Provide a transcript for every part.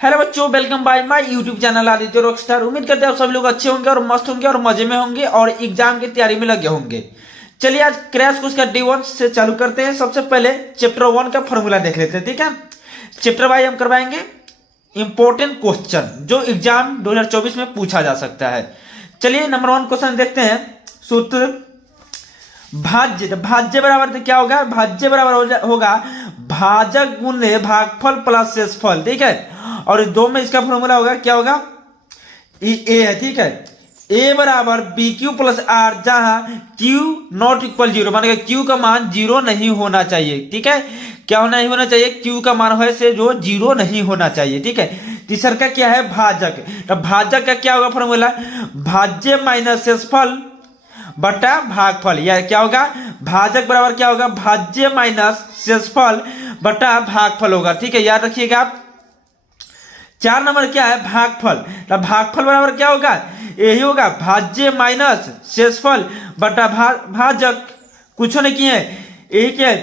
Hello बच्चों, welcome by my YouTube channel Aditya rockstar. उम्मीद करते हैं आप सभी लोग अच्छे होंगे और मस्त होंगे और मजे में होंगे और एग्जाम की तैयारी में लगे होंगे। चलिए आज क्रैश कोर्स का D1 से चालू करते हैं। सबसे पहले चैप्टर 1 का फॉर्मूला देख लेते हैं, ठीक है। चैप्टर वाइज हम करवाएंगे इंपॉर्टेंट क्वेश्चन जो एग्जाम 2024 में पूछा जा सकता है। चलिए नंबर 1 क्वेश्चन देखते हैं। सूत्र भाज्य, भाज्य बराबर क्या होगा? भाज्य बराबर होगा भाजक गुणे भागफल प्लस शेषफल, ठीक है। और दो में इसका फॉर्मूला होगा, क्या होगा? ए है, ठीक है। ए बराबर बी क्यू प्लस आर, जहां क्यू नॉट इक्वल जीरो, माने क्यू का मान जीरो नहीं होना चाहिए, ठीक है। क्या होना नहीं होना चाहिए? क्यू का मान है से जो जीरो नहीं होना चाहिए, ठीक है। तीसरा का क्या है? भाजक। तो भाजक का क्या होगा फॉर्मूला? भाज्य माइनस शेषफल बटा भागफल, या क्या होगा? भाजक बराबर क्या होगा? भाज्य माइनस शेषफल बटा भागफल होगा, ठीक है। याद रखिएगा आप। 4 नंबर क्या है? भागफल। तो भागफल बराबर क्या होगा? यही होगा भाज्य माइनस शेषफल बटा भाजक। कुछ नहीं किए, यही क्या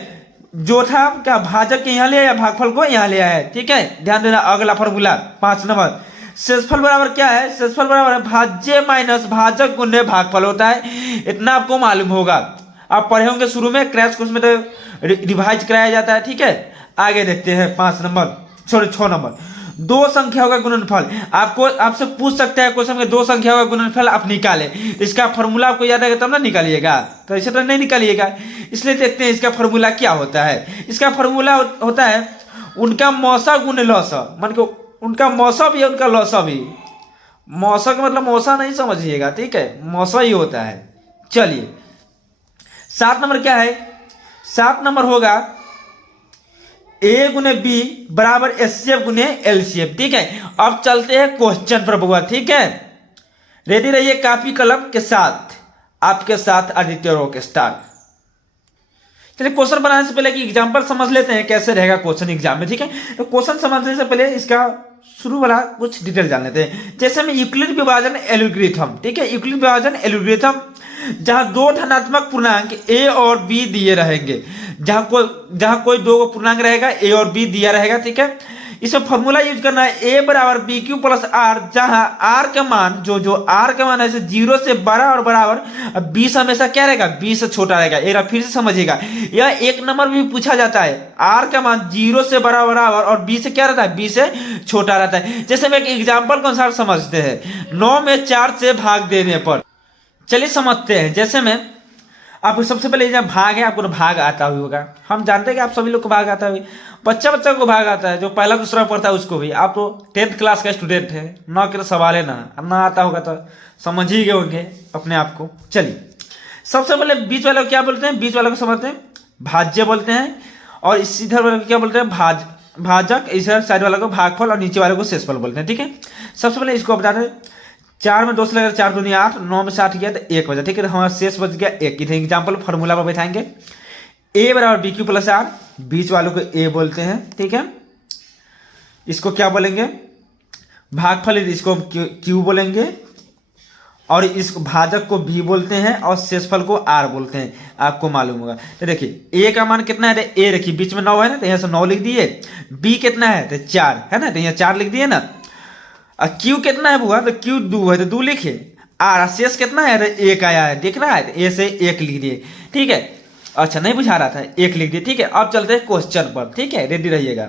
जो था क्या भाजक के यहाँ ले आया, भागफल को यहाँ ले आया, ठीक है। ध्यान देना। अगला फॉर्मूला 5 नंबर शेषफल बराबर क्या है? शेषफल बराबर भाज्य माइनस भाजक गुणे भागफल होता है। इतना आपको मालूम होगा, आप पढ़े होंगे शुरू में। क्रैश कोर्स में तो रिवाइज कराया जाता है, ठीक है। आगे देखते हैं 5 नंबर, सॉरी 6 नंबर। दो संख्याओं का गुणनफल। आपसे पूछ सकता है क्वेश्चन में, दो संख्याओं का गुणनफल आप निकाले, इसका फॉर्मूला आपको याद है तब ना निकालिएगा, तो ऐसे तो नहीं निकालिएगा। इसलिए देखते हैं इसका फॉर्मूला क्या होता है। इसका फॉर्मूला होता है उनका मौसा गुणे लौसा, मान को उनका मौसा भी है उनका लौसा भी। मौसा का मतलब मौसा नहीं समझिएगा, ठीक है, मौसा ही होता है। चलिए 7 नंबर क्या है? 7 नंबर होगा ए गुने बी बराबर एचसीएफ गुने एलसीएफ, ठीक है। अब चलते हैं क्वेश्चन पर बुआ, ठीक है। रेडी रहिए कॉपी कलम के साथ, आपके साथ आदित्य रॉकस्टार। चलिए क्वेश्चन बनाने से पहले कि एग्जांपल समझ लेते हैं कैसे रहेगा क्वेश्चन एग्जाम में, ठीक है। तो क्वेश्चन समझने से पहले इसका शुरू वाला कुछ डिटेल जान लेते हैं। जैसे में यूक्लिड विभाजन एल्गोरिथम, ठीक है। यूक्लिड विभाजन एल्गोरिथम जहां दो धनात्मक पूर्णांक ए और बी दिए रहेंगे, जहां कोई दो पूर्णांक रहेगा ए और बी दिया रहेगा, ठीक है। इसमें फॉर्मूला यूज करना है ए बराबर बी क्यू प्लस आर, जहां आर का मान जो आर का मान है 0 से बड़ा और बराबर, 20 हमेशा क्या रहेगा? 20 से छोटा रहेगा। एक बार फिर से समझिएगा, यह 1 नंबर भी पूछा जाता है। आर का मान 0 से बड़ा बराबर और 20 से क्या रहता है? 20 से छोटा रहता है। जैसे हम एक एग्जाम्पल के अनुसार समझते हैं। 9 में 4 से भाग देने पर, चलिए समझते हैं। जैसे में आपको सबसे पहले जब भाग है, आपको भाग आता होगा। हम जानते हैं कि आप सभी लोग को भाग आता है, बच्चा को भाग आता है, जो पहला दूसरा पढ़ता है उसको भी। आप तो 10th क्लास का स्टूडेंट है, ना के सवाल है ना आता होगा तो समझ ही गए होंगे अपने आप को। चलिए सबसे पहले बीच वाले को क्या बोलते हैं? बीच वाले को समझते हैं भाज्य बोलते हैं, और इधर वाले को क्या बोलते हैं? भाजक। इधर साइड वाले को भागफल और नीचे वाले को शेषफल बोलते हैं, ठीक है। सबसे पहले इसको बता दें, 4 में 2 से लगा 4 दूनी 8, 9 में 60 गया तो 1 बचा, ठीक है। हमारा शेष बच गया 1। इधर एग्जाम्पल फॉर्मूला पर बैठाएंगे ए बराबर बी क्यू प्लस आर, बीच वालों को ए बोलते हैं, ठीक है। इसको क्या बोलेंगे? भागफल, इसको क्यू बोलेंगे, और इस भाजक को भी बोलते हैं और शेषफल को आर बोलते हैं, आपको मालूम होगा। तो देखिए ए का मान कितना है? ए देखिए बीच में 9 है ना, तो यहाँ से 9 लिख दिए। बी कितना है? तो 4 है ना, तो यहाँ 4 लिख दिए ना। और क्यू कितना है बुआ? तो क्यू 2 है तो 2 लिखे। आर शेष कितना है? तो 1 आया है, दिख रहा है, तो ए से 1 लिख दिए, ठीक है। अच्छा नहीं बुझा रहा था, 1 लिख दिए, ठीक है। अब चलते हैं क्वेश्चन पर, ठीक है। रेडी रहिएगा।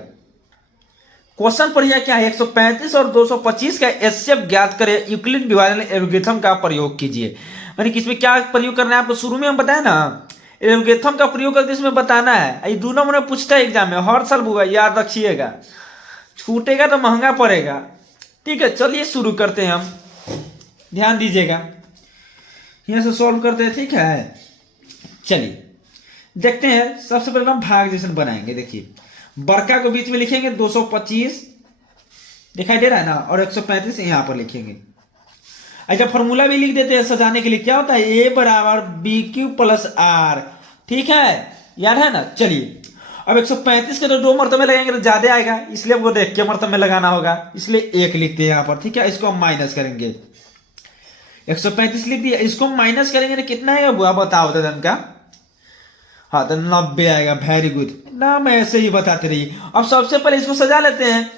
क्वेश्चन पढ़िए क्या है? 135 और 225 का एचसीएफ ज्ञात करें, यूक्लिड विभाजन एल्गोरिथम का प्रयोग कीजिए। यानी कि इसमें क्या प्रयोग करना है आपको? शुरू में हम बताया ना, एल्गोरिथम का प्रयोग करके इसमें बताना है। ये 2 नंबर में पूछता है एग्जाम में हर साल बुआ, याद रखिएगा। छूटेगा तो महंगा पड़ेगा, ठीक है। चलिए शुरू करते हैं हम, ध्यान दीजिएगा। यहाँ से सॉल्व करते हैं, ठीक है। चलिए देखते हैं। सबसे पहले हम भाग जैसन बनाएंगे। देखिए बड़का को बीच में लिखेंगे, 225 दिखाई दे रहा है ना, और 135 यहाँ पर लिखेंगे। अच्छा फॉर्मूला भी लिख देते हैं सजाने के लिए। क्या होता है? ए बराबर बी क्यू प्लस आर, ठीक है, याद है ना। चलिए अब 135 के तो 2 मरतबे लगाएंगे तो ज्यादा आएगा, इसलिए हमको देख के मरतबे लगाना होगा, इसलिए 1 लिखते हैं यहाँ पर, ठीक है। इसको हम माइनस करेंगे, 135 लिख दिया। इसको माइनस करेंगे तो कितना आएगा बुआ? बताओ तो का। हाँ तो 90 आएगा। वेरी गुड ना, मैं ऐसे ही बताते रहिए। अब सबसे पहले इसको सजा लेते हैं।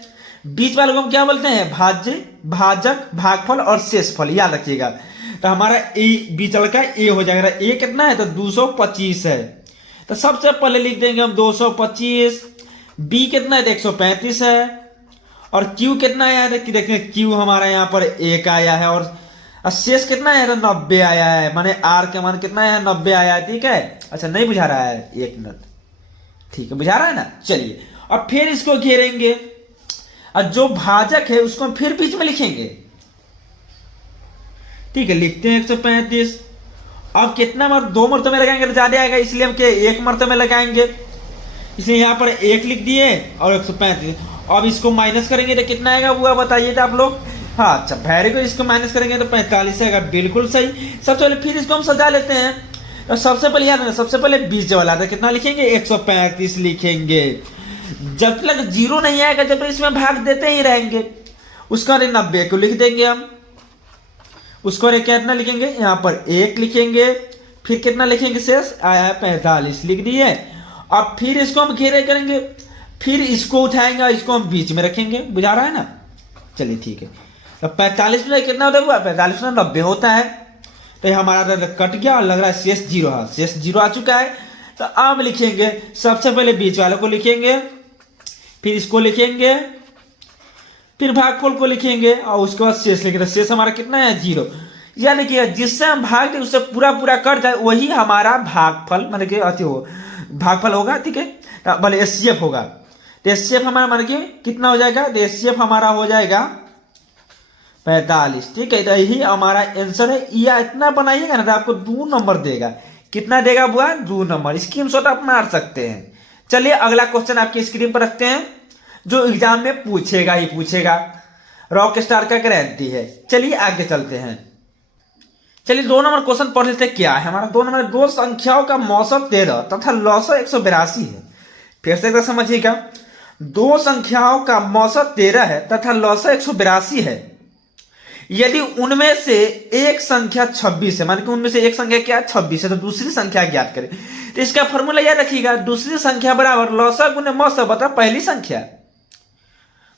बीच वाले को हम क्या बोलते हैं? भाज्य, भाजक, भागफल और शेषफल, याद रखिएगा। तो हमारा ए बीच वाला का ए हो जाएगा। ए कितना है? तो 225 है। तो सबसे पहले लिख देंगे हम 225। बी कितना है? तो 135 है। और क्यू कितना आया है? देखिए क्यू हमारा यहाँ पर 1 आया है। और शेष कितना है? 90 आया है। माने आर का मान कितना है? 90 आया है। ठीक है, अच्छा नहीं बुझा रहा है? 1 मिनट, ठीक है, बुझा रहा है ना? चलिए, अब फिर इसको घेरेंगे और जो भाजक है उसको हम फिर बीच में लिखेंगे। ठीक है, लिखते हैं 135। अब कितना बार? 2 मरतबे लगाएंगे तो ज्यादा आएगा, इसलिए हम क्या 1 मरतबे लगाएंगे। इसलिए यहाँ पर 1 लिख दिए और 135। अब इसको माइनस करेंगे तो कितना आएगा वो बताइए तो आप लोग। हाँ अच्छा, वेरी गुड। इसको माइनस करेंगे तो 45 आएगा, बिल्कुल सही। सबसे पहले फिर इसको हम सजा लेते हैं। तो सबसे पहले याद है, सबसे पहले बीच वाला था कितना लिखेंगे? 135 लिखेंगे। जब तक 0 नहीं आएगा जब तक इसमें भाग देते ही रहेंगे। उसका 90 को लिख देंगे हम। उसको कितना लिखेंगे? यहाँ पर 1 लिखेंगे। फिर कितना लिखेंगे? शेष आया है 45, लिख दिए। अब फिर इसको हम घेरे करेंगे। फिर इसको उठाएंगे और इसको हम बीच में रखेंगे। बुझा रहा है ना? चलिए ठीक है। तो 45 में कितना होता है? 45 में 90 होता है। तो हमारा कट गया और लग रहा है शेष 0। हाँ, शेष 0 आ चुका है। तो अब लिखेंगे, सबसे पहले बीच वाले को लिखेंगे, फिर इसको लिखेंगे, फिर भागफल को लिखेंगे और उसके बाद शेष लिखेंगे। शेष हमारा कितना है? 0। यानी कि जिससे हम भाग दे उससे पूरा पूरा कट जाए वही हमारा भागफल माने कि अति हो भागफल होगा। ठीक है, भले एचसीएफ होगा। तो एचसीएफ हमारा माने कि कितना हो जाएगा? तो एचसीएफ हमारा हो जाएगा 45। ठीक है, तो यही हमारा आंसर है। या इतना बनाइएगा ना तो आपको 2 नंबर देगा। कितना देगा बुआ? 2 नंबर। स्क्रीनशॉट आप मार सकते हैं। चलिए अगला क्वेश्चन आपकी स्क्रीन पर रखते हैं, जो एग्जाम में पूछेगा ही पूछेगा। रॉक स्टार का गारंटी है। चलिए आगे चलते हैं। चलिए 2 नंबर क्वेश्चन पढ़ लेते हैं। क्या है हमारा 2 नंबर? 2 संख्याओं का मौसम 13 तथा लौसम 182 है। फिर से समझिएगा, 2 संख्याओं का मौसम 13 है तथा लौसम 182 है। यदि उनमें से एक संख्या 26 है, मान कि उनमें से एक संख्या क्या 26 है, तो दूसरी संख्या ज्ञात करें। तो इसका फॉर्मूला याद रखिएगा, दूसरी संख्या बराबर लौसा गुने मौसा बता पहली संख्या।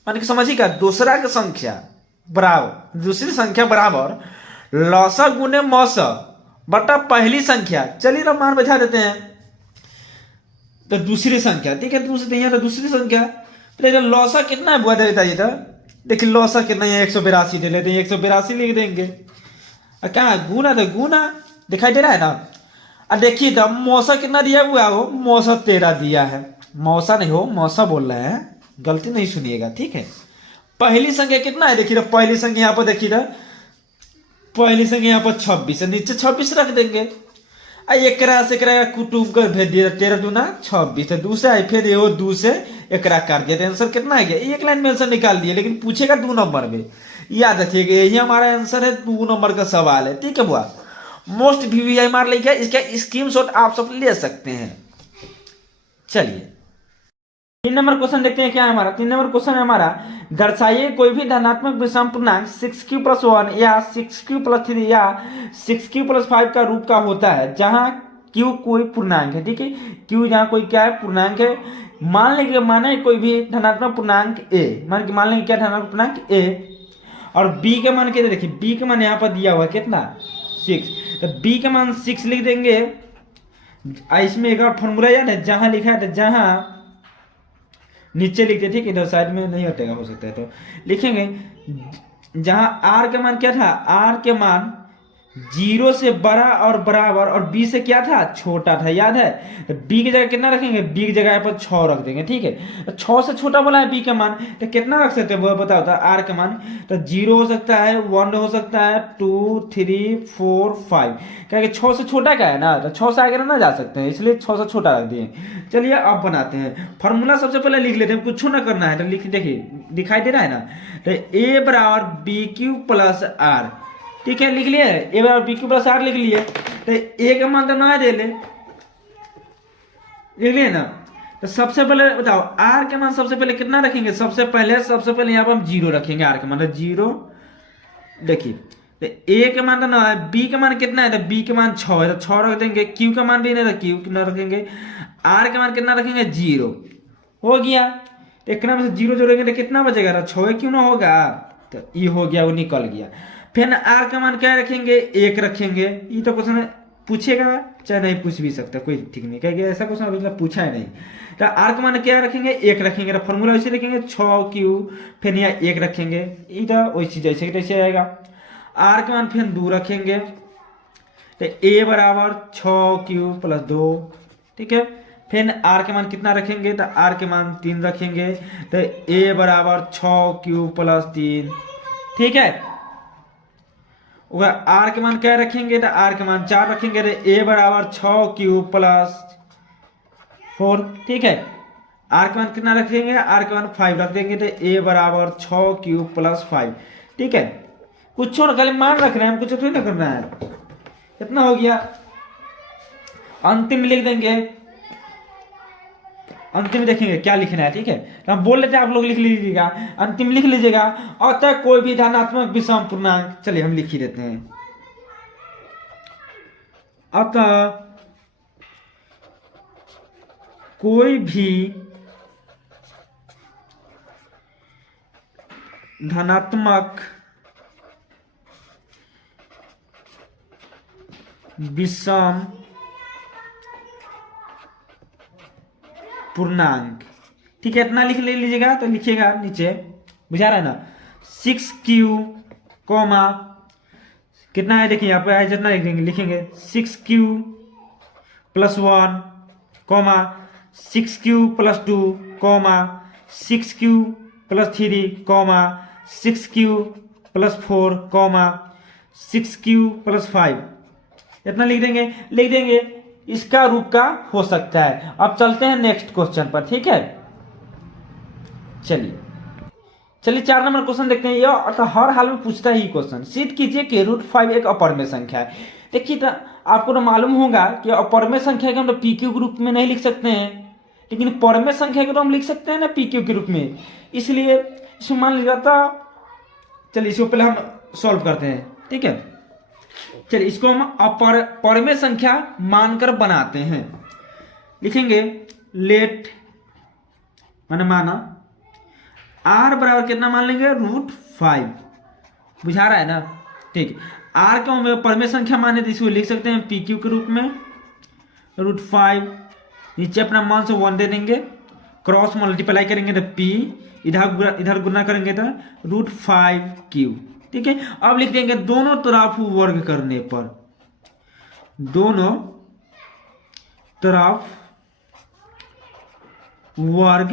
मान के समझिएगा, दूसरा की संख्या बराबर दूसरी संख्या बराबर लौसा गुने मौसा बटा पहली संख्या। चलिए तो मान बैठा देते हैं। तो दूसरी संख्या, ठीक है, दूसरी संख्या। तो लौसा कितना है बुआ? बताइए तो। देखिए लौसा कितना है? 182 ले लेते हैं, 182 लिख देंगे। क्या है? गुना। तो गुना दिखाई दे रहा है ना? अब देखिए तो मौसा कितना दिया हुआ है? वो मौसा 13 दिया है। मौसा नहीं हो, मौसा बोल रहे हैं, गलती नहीं सुनिएगा। ठीक है, पहली संख्या कितना है? देखिए पहली संख्या यहाँ पर देखिए तो पहली संख्या यहाँ पर 26 है, नीचे 26 रख देंगे। एक से कुटुम कर भेज दिया, 13 दूना 26। दूसरा है, फिर ये 2 से एकरा काट दिया। आंसर कितना है? एक लाइन में आंसर निकाल दिया, लेकिन पूछेगा 2 नंबर में। याद रखिएगा, यही हमारा आंसर है। 2 नंबर का सवाल है। ठीक है बुआ, मोस्ट वीवीआई मार लिखा है, इसका स्क्रीनशॉट आप सब ले सकते हैं। चलिए 3 नंबर क्वेश्चन देखते हैं। क्या है हमारा 3 नंबर क्वेश्चन है हमारा, दर्शाइए कोई भी धनात्मक विषम पूर्णांक 6q+1 या 6q+3 या 6q+5 का रूप का होता है, जहां q कोई पूर्णांक है। ठीक है, q जहां कोई क्या है? पूर्णांक है। मान लेंगे माने कोई भी धनात्मक पूर्णांक a, मान लेंगे क्या धनात्मक पूर्णांक a, और b के मान कितने? देखिए b के मान यहाँ पर दिया हुआ है कितना? 6। तो b के मान 6 लिख देंगे। इसमें एक और फॉर्मूला याद है, जहां लिखा है जहां नीचे लिखते थे, इधर साइड में नहीं हटेगा, हो सकता है तो लिखेंगे। जहां r के मान क्या था? r के मान 0 से बड़ा और बराबर और b से क्या था? छोटा था, याद है? तो b की जगह कितना रखेंगे? b की जगह पर 6 रख देंगे। ठीक है, तो 6 से छोटा बोला है b का मान, तो कितना रख सकते हैं वो बताओ तो? r का मान तो 0 हो सकता है, 1 हो सकता है, 2, 3, 4, 5। क्या 6 से छोटा क्या है ना? तो 6 से आगे ना जा सकते हैं, इसलिए 6 से छोटा रख दिए। चलिए अब बनाते हैं फॉर्मूला। सबसे पहले लिख लेते हैं, कुछ ना करना है। तो लिख देखिए, दिखाई दे रहा है ना? तो a बराबर bq+r। ठीक है, लिख लिए। ए बराबर bq+r लिख लिए। तो ए का मान तो ना दे ले, लिख लिए ना? तो सबसे पहले बताओ r के मान सबसे पहले कितना रखेंगे? सबसे पहले यहाँ पर हम 0 रखेंगे। r के मान तो 0। देखिए तो a के मान तो ना है, b के मान कितना है? तो b के मान 6 है, तो 6 रख देंगे। q का मान भी नहीं, q कितना रखेंगे? r के मान कितना रखेंगे? 0 हो गया। तो एक में से 0 जोड़ेंगे तो कितना बचेगा, 6 क्यों ना होगा, तो ये हो गया, वो निकल गया। फिर आर का मान क्या रखेंगे, 1 रखेंगे। ये तो क्वेश्चन पूछेगा, चाहे नहीं पूछ भी सकता, कोई ठीक नहीं, कहेंगे ऐसा क्वेश्चन अभी तक पूछा है नहीं। तो आर का मान क्या रखेंगे, 1 रखेंगे, तो फॉर्मूला वैसे रखेंगे 6Q, फिर यहाँ 1 रखेंगे, इधर वही चीज जैसे तैसे आएगा। आर का मान फिर 2 रखेंगे, तो A बराबर 6Q + 2, ठीक है। फिर आर के मान कितना रखेंगे, तो आर के मान 3 रखेंगे, तो A बराबर 6Q + 3, ठीक है। आर के मान क्या रखेंगे, तो आर के मान 4 रखेंगे, तो A बराबर 6Q + 4, ठीक है। आर के मान कितना रखेंगे, आर के मान 5 रख देंगे, तो A बराबर 6Q + 5, ठीक है। कुछ ना खाली मान रख रहे हैं हम, कुछ थोड़ी ना करना है। कितना हो गया, अंतिम लिख देंगे, अंतिम देखेंगे क्या लिखना है, ठीक है। तो हम बोल लेते हैं, आप लोग लिख लीजिएगा, अंतिम लिख लीजिएगा। अतः कोई भी धनात्मक विषम पूर्णांक, चलिए हम लिख ही देते हैं। अतः कोई भी धनात्मक विषम पूर्णांक, ठीक है, इतना लिख ले लीजिएगा। तो लिखिएगा नीचे, बुझा रहा है ना, 6Q कॉमा कितना है, देखिए यहाँ पे जितना लिख देंगे, लिखेंगे 6Q + 1 comma 6Q + 2 comma 6Q + 3 comma 6Q + 4 comma 6Q + 5, इतना लिख देंगे। इसका रूप का हो सकता है। अब चलते हैं नेक्स्ट क्वेश्चन पर, ठीक है। चलिए 4 नंबर क्वेश्चन देखते हैं। यह तो हर हाल में पूछता ही क्वेश्चन, सिद्ध कीजिए कि √5 एक अपरमेय संख्या है। देखिए तो आपको तो मालूम होगा कि अपरमेय संख्या को हम तो PQ के रूप में नहीं लिख सकते हैं, लेकिन परमेय संख्या को तो हम लिख सकते हैं ना PQ के रूप में। इसलिए इसमें मान लीजिए, चलिए इसको पहले हम सॉल्व करते हैं, ठीक है। चलिए इसको हम परमेय संख्या मानकर बनाते हैं। लिखेंगे लेट माना R बराबर कितना मान लेंगे, √5, बुझा रहा है ना, ठीक। R को हम परमेय संख्या माने, तो इसको लिख सकते हैं PQ के रूप में √5, नीचे अपना मान से 1 दे देंगे, क्रॉस मल्टीप्लाई करेंगे तो P, इधर गुना करेंगे तो √5Q, ठीक है। अब लिख देंगे दोनों तरफ वर्ग करने पर, दोनों तरफ वर्ग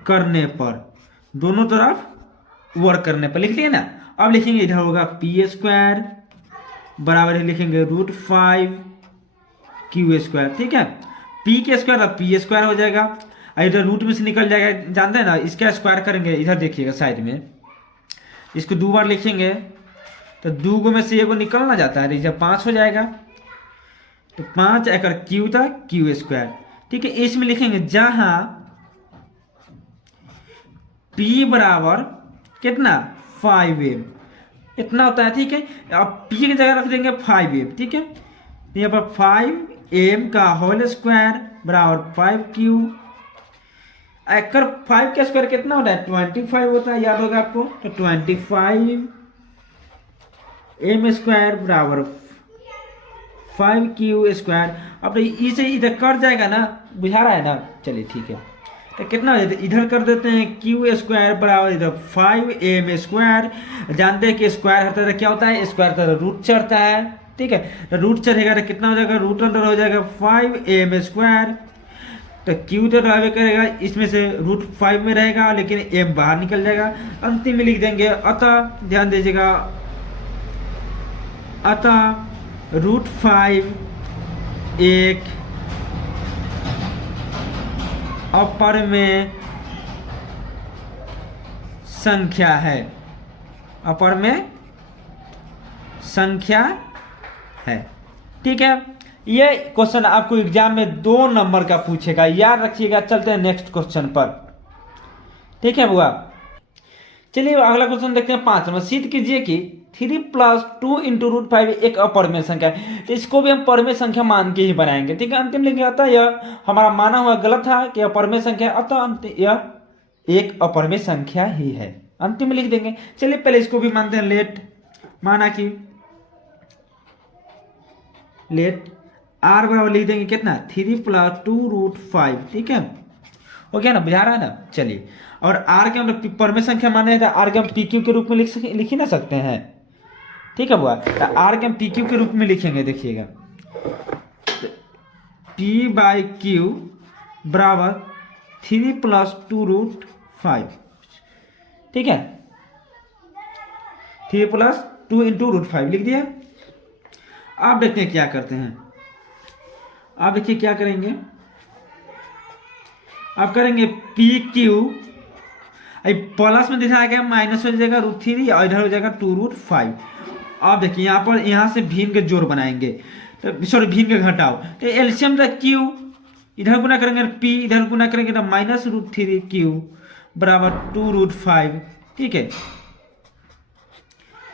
करने पर, दोनों तरफ वर्ग करने पर लिख दिए ना। अब लिखेंगे इधर होगा P² बराबर है, लिखेंगे √5Q², ठीक है। P के स्क्वायर अब P² हो जाएगा, इधर रूट में से निकल जाएगा, जानते हैं ना, इसका स्क्वायर करेंगे, इधर देखिएगा साइड में, इसको 2 बार लिखेंगे तो 2 में से 1 निकलना जाता है, जब 5 हो जाएगा, तो 5 एकड़ Q था Q², ठीक है। इसमें लिखेंगे जहां P बराबर कितना 5m, इतना होता है, ठीक है। अब P की जगह रख देंगे 5m, ठीक है। यहाँ पर 5m का होल स्क्वायर बराबर 5Q, अगर 5 का स्क्वायर कितना होता है, 25 होता है, याद होगा आपको। तो 25m² बराबर 5Q²। अब इसे इधर कट जाएगा ना, बुझा रहा है ना, चलिए ठीक है। तो कितना हो जाता है, इधर कर देते हैं Q² बराबर इधर 5m²। जानते हैं कि स्क्वायर हटता है क्या होता है, स्क्वायर का रूट चढ़ता है, ठीक है। तो रूट चढ़ेगा तो कितना हो जाएगा, √अंडर हो जाएगा 5m²। तो Q तो रहबे करेगा, इसमें से √5 में रहेगा, लेकिन m बाहर निकल जाएगा, अंतिम में लिख देंगे। अतः ध्यान दीजिएगा, अतः √5 एक अपरमेय संख्या है, अपरमेय संख्या है, ठीक है। ये क्वेश्चन आपको एग्जाम में 2 नंबर का पूछेगा, याद रखिएगा। चलते हैं नेक्स्ट क्वेश्चन पर, ठीक है बुआ। चलिए अगला क्वेश्चन देखते हैं 5 नंबर। सिद्ध कीजिए कि 3+2 इंटू रूट 5 एक अपरिमेय संख्या है, तो इसको भी हम परिमेय संख्या मान के ही बनाएंगे। ठीक है, अंतिम लिखेंगे अतः यह हमारा माना हुआ गलत था कि अपरिमेय संख्या, अतः यह एक अपरिमेय संख्या ही है, अंतिम लिख देंगे। चलिए पहले इसको भी मानते हैं। लेट माना कि लेट आर बराबर लिख देंगे कितना 3+2 रूट 5। ठीक है, हो गया ना, बुझा रहा है ना। चलिए, और आर के हम लोग परिमेय संख्या माने तो आर के हम पी क्यू के रूप में लिख ही ना सकते हैं। ठीक है बुआ, तो आर के हम पी क्यू के रूप में लिखेंगे। देखिएगा पी बाई क्यू बराबर 3+2 रूट 5। ठीक है, 3+2 इंटू रूट 5 लिख दिया। आप देखते हैं क्या करते हैं। आप देखिए क्या करेंगे, आप करेंगे पी क्यू, प्लस में दिखाया गया माइनस हो जाएगा रूट 3 और इधर हो जाएगा 2 रूट 5। आप देखिए यहाँ पर, यहाँ से भिन्न के जोड़ बनाएंगे, तो सॉरी भिन्न के घटाओ, तो एलसीएम का क्यू इधर गुना करेंगे पी, इधर गुना करेंगे तो माइनस रूट 3 क्यू बराबर 2 रूट 5। ठीक है,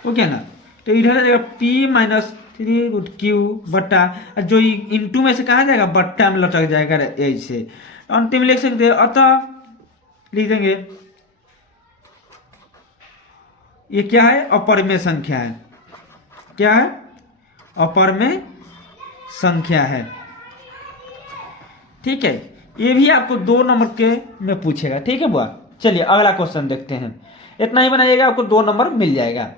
ओके ना, तो इधर आ जाएगा पी माइनस 3 रूट क्यू बट्टा, जो इंटू में से कहा जाएगा बट्टा में लटक जाएगा ऐसे। अंतिम लिख सकते हैं, अतः लिख देंगे ये क्या है, अपरिमेय संख्या है। क्या है, अपरिमेय संख्या है। ठीक है, ये भी आपको 2 नंबर के में पूछेगा। ठीक है बुआ, चलिए अगला क्वेश्चन देखते हैं। इतना ही बनाइएगा, आपको 2 नंबर मिल जाएगा।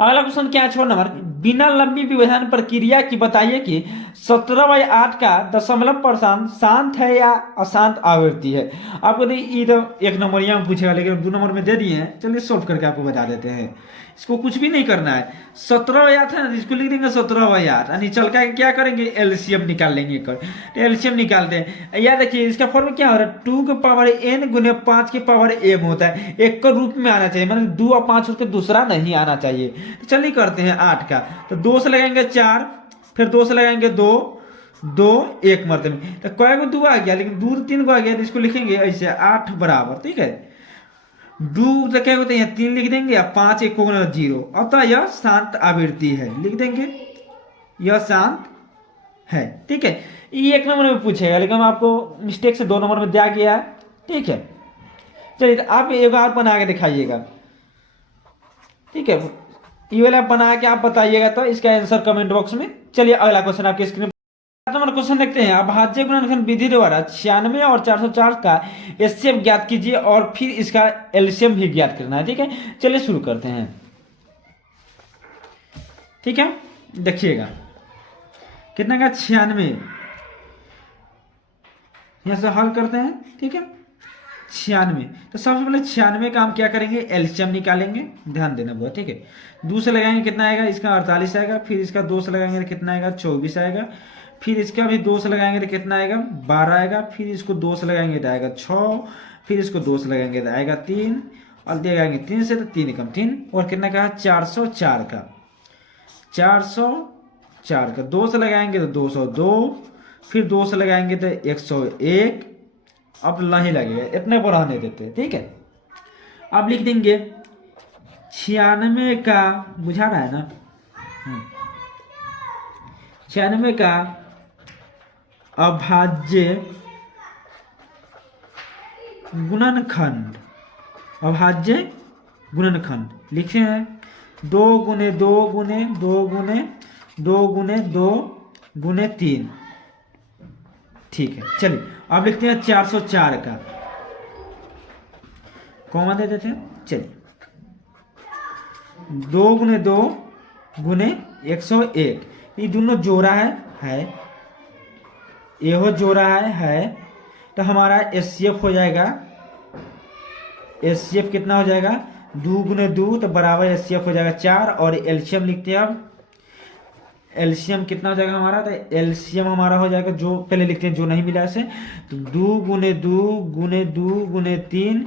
अगला क्वेश्चन क्या है, 6 नंबर, बिना लंबी विभाजन प्रक्रिया की बताइए कि 17/8 का दशमलव प्रशांत शांत है या अशांत आवृत्ति है। आपको ये तो 1 नंबर में पूछेगा, लेकिन 2 नंबर में दे दिए हैं। चलिए सॉल्व करके आपको बता देते हैं। इसको कुछ भी नहीं करना है, 17/8 है ना, इसको लिख देंगे 17/8, यानी चल का क्या करेंगे, एलसीएम निकाल लेंगे। एलसीएम निकालते हैं। याद रखिए इसका फॉर्मूला क्या हो रहा है, 2 की पावर n गुने 5 की पावर m होता है। एक का रूप में आना चाहिए, मतलब 2 और 5 उसके दूसरा नहीं आना चाहिए। तो चलिए करते हैं 8 का, तो 2 से लगाएंगे 4, फिर 2 से लगाएंगे 2, 2 1 मरते में, तो कई को 2 आ गया, लेकिन 2 3 को आ गया, तो इसको लिखेंगे ऐसे 8 बराबर। ठीक है, 2 तो क्या होते हैं 3 लिख देंगे, 5 1 को 0, अतः यह शांत आवृत्ति है। लिख देंगे यह शांत है। ठीक है, ये 1 नंबर में पूछेगा, लेकिन आपको मिस्टेक से 2 नंबर में दिया गया है। ठीक है, चलिए आप एक बार बना के दिखाइएगा। ठीक है, ये वाला बना के आप बताइएगा, तो इसका आंसर कमेंट बॉक्स में। चलिए अगला क्वेश्चन आपके स्क्रीन नंबर क्वेश्चन देखते हैं। अभाज्य गुणनखंड विधि द्वारा 96 और 404 का एचसीएफ ज्ञात कीजिए और फिर इसका एलसीएम भी ज्ञात करना है। ठीक है, चलिए शुरू करते हैं। ठीक है, देखिएगा कितना का 96, यहां से हल करते हैं। ठीक है, 96, तो सबसे पहले 96 का हम क्या करेंगे, एलसीएम निकालेंगे। ध्यान देना बहुत। ठीक है, 2 से लगाएंगे कितना आएगा, इसका 48 आएगा, फिर इसका 2 से लगाएंगे तो कितना आएगा 24 आएगा, फिर इसका भी 2 से लगाएंगे तो कितना आएगा 12 आएगा, फिर इसको 2 से लगाएंगे तो आएगा 6, फिर इसको 2 से लगाएंगे तो आएगा 3, और दे आएंगे 3 से तो 3 कम 3, और कितना कहा 404 का, 404 का 2 से लगाएंगे तो 202, फिर 2 से लगाएंगे तो 101। अब नहीं लगेगा, इतने पर रहने देते। ठीक है, अब लिख देंगे 96 का, बुझा रहा है ना, 96 का अभाज्य गुणनखंड, अभाज्य गुणनखंड लिखे हैं 2 गुने 2 गुने 2 गुने 2 गुने 2 गुने 3। ठीक है, चलिए अब लिखते हैं 404 का, कॉमा दे देते हैं। चलिए 2 गुने 2 गुने 101, ये दोनों जोड़ा है, ये हो जोड़ा है, तो हमारा एचसीएफ हो जाएगा, एचसीएफ कितना हो जाएगा 2 गुने 2, तो बराबर एचसीएफ हो जाएगा 4, और एलसीएम लिखते हैं। अब एलसीएम कितना हो जाएगा हमारा, तो एलसीएम हमारा हो जाएगा, जो पहले लिखते हैं जो नहीं मिला ऐसे, तो 2 गुने 2 गुने 2 गुने 3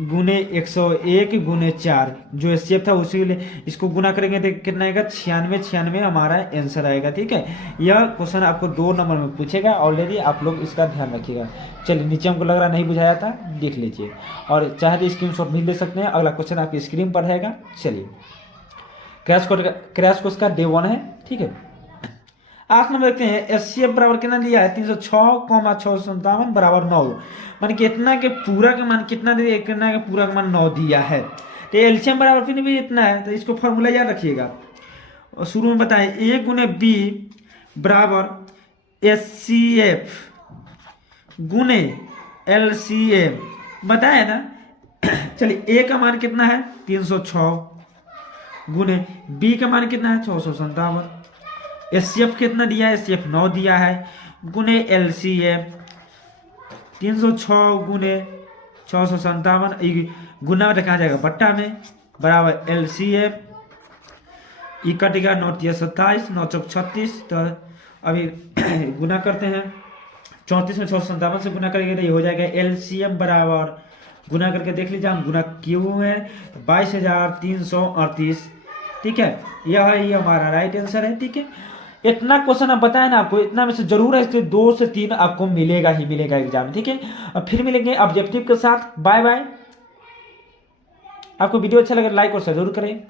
गुने 101 गुने 4, जो एचसीएफ था उसी के लिए इसको गुना करेंगे तो कितना आएगा 96 हमारा आंसर आएगा। ठीक है, यह क्वेश्चन आपको 2 नंबर में पूछेगा, ऑलरेडी आप लोग इसका ध्यान रखिएगा। चलिए नीचे हमको लग रहा नहीं बुझाया था, देख लीजिए, और चाहे तो स्क्रीनशॉट भी ले सकते हैं। अगला क्वेश्चन आपकी स्क्रीन पर रहेगा। चलिए क्रैश कोर्स का डे 1 है। ठीक है, 8 नंबर देखते हैं। एचसीएफ बराबर कितना दिया है 306,657 बराबर 9, मान कितना के पूरा का मान कितना दिया, कितना के पूरा का मान 9 दिया है। तो एलसीएम बराबर फिर भी इतना है, तो इसको फॉर्मूला याद रखिएगा और शुरू में बताएं ए गुने बी बराबर एचसीएफ गुने एलसीएम बताए ना। चलिए ए का मान कितना है 306 गुने बी का मान कितना है 657, एचसीएफ कितना दिया है, एचसीएफ 9 दिया है, गुने एलसीएम 306 गुने 657 गुना में रखा जाएगा बट्टा में बराबर एलसीएम कटेगा 9 27 9 36। तो अभी गुना करते हैं 34 में 657 से गुना करेंगे तो ये हो जाएगा एलसीएम बराबर, गुना करके देख लीजिए हम गुना क्यों है 22,338। ठीक है, यह है ये हमारा राइट आंसर है। ठीक है, इतना क्वेश्चन आप बताए ना आपको, इतना में से जरूर है, इसलिए 2 से 3 आपको मिलेगा ही मिलेगा एग्जाम। ठीक है, अब फिर मिलेंगे ऑब्जेक्टिव के साथ। Bye bye. आपको वीडियो अच्छा लगे लाइक और शेयर जरूर करें।